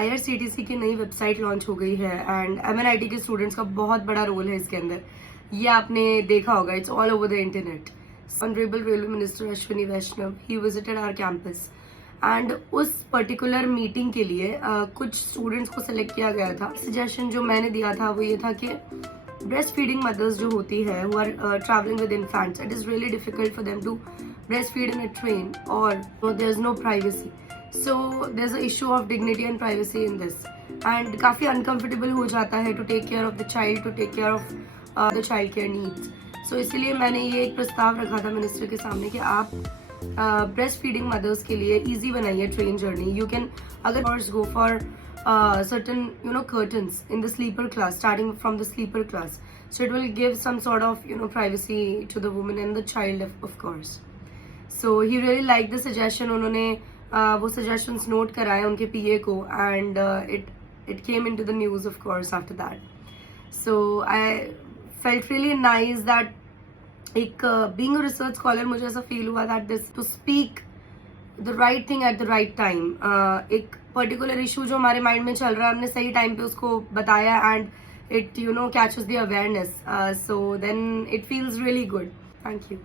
IRCTC की नई website launch हो गई है एंड MNIT के स्टूडेंट्स का बहुत बड़ा रोल है इसके अंदर। ये आपने देखा होगा, it's all over the internet. Honourable railway minister Ashwini Vaishnaw he visited our campus and उस पर्टिकुलर मीटिंग के लिए कुछ स्टूडेंट्स को सिलेक्ट किया गया था। सजेशन जो मैंने दिया था वो ये था कि ब्रेस्ट फीडिंग मदर्स जो होती है who are travelling with infants, it is really difficult for them to breast feed in a train or there's no privacy, so there's an issue of dignity and privacy in this and काफी uncomfortable हो जाता है to take care of the child, to take care of the child care needs. So इसलिए मैंने ये एक प्रस्ताव रखा था मिनिस्टर के सामने कि आप ब्रेस्ट फीडिंग मदर्स के लिए इजी बनाइए ट्रेन जर्नी। यू कैन अगर go for certain curtains in the sleeper class, starting from the sleeper class, so it will give some sort of privacy to the woman and the child of course. So he really liked the suggestion. उन्होंने वो suggestions note कराए उनके PA को and it came into the news of course after that. So I felt really nice that एक being a research scholar मुझे ऐसा feel हुआ that this to speak the right thing at the right time. एक particular issue जो हमारे mind में चल रहा है हमने सही time पे उसको बताया and it catches the awareness. So then it feels really good. Thank you.